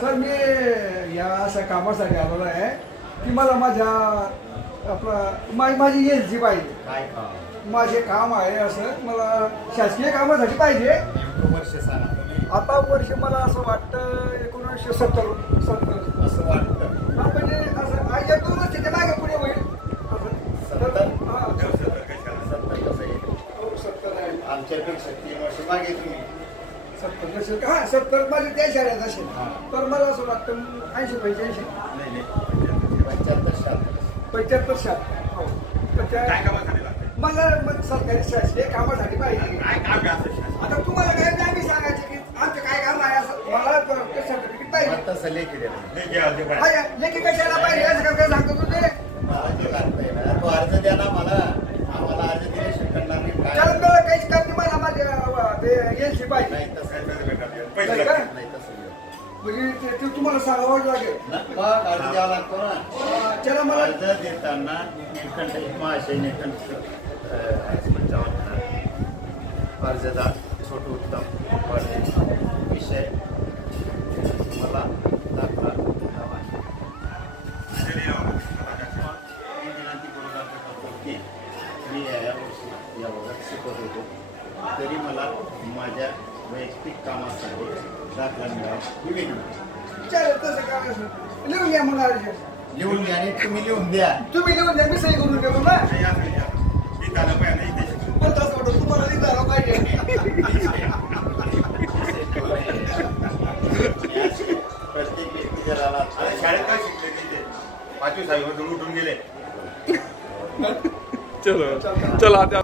Sir मी या अशा कामासाठी आलेलो आहे की मला माझ्या माझी एलजी पाहिजे. काय काम? माझे काम आहे असं मला शासकीय कामासाठी पाहिजे. वर्ष सांगा. आता वर्ष मला असं वाटतं 1970 असं वाटतं. हा म्हणजे असं या 2 वर्षाच्या मागे पुढे होईल. 70 आहे. आमच्यापेक्षा 3 वर्ष मागे तुम्ही 70 नसेल हा 70 माझी त्या शाळेत असेल तर मला असं वाटतं 80-85 नाही 75 75 हो. तर त्या मला सरकारी शासकीय कामासाठी पाहिजे. आता तुम्हाला काय आम्ही सांगायचे की आमचं काय काम आहे असं मला सर्टिफिकेट पाहिजे. तसं लेखी लेखी कशाला पाहिजे असं काय सांगतो तुम्ही. तो अर्ज द्या ना मला. आम्हाला अर्ज दिल्याशिवाय करणार नाही. मला काहीच काम नाही. मला माझे एलसी पाहिजे. नाही तसं नाही तसं म्हणजे ते तुम्हाला सांगावं लागेल. अर्ज द्यावा लागतो ना. त्याला मला अर्ज देताना महाशय अर्जदार छोटू उत्तम विषय मला दाखला विनंती करून करतो की मी या वर्गात शिकवत होतो तरी मला माझ्या वैयक्तिक कामासाठी दाखला मिळावा ही विनंती. चालेल तसं काय असं लिहून घ्या मला अर्ज. लिहून घ्या आणि तुम्ही लिहून द्या. तुम्ही लिहून द्या मी सही करून देतो ना. मला तसं वाटतं तुम्हाला लिहिता आलं पाहिजे. प्रत्येक व्यक्ती जर आला शाळेत काय शिकले तिथे 5वी 6वी मध्ये उठून गेले. चलो चला.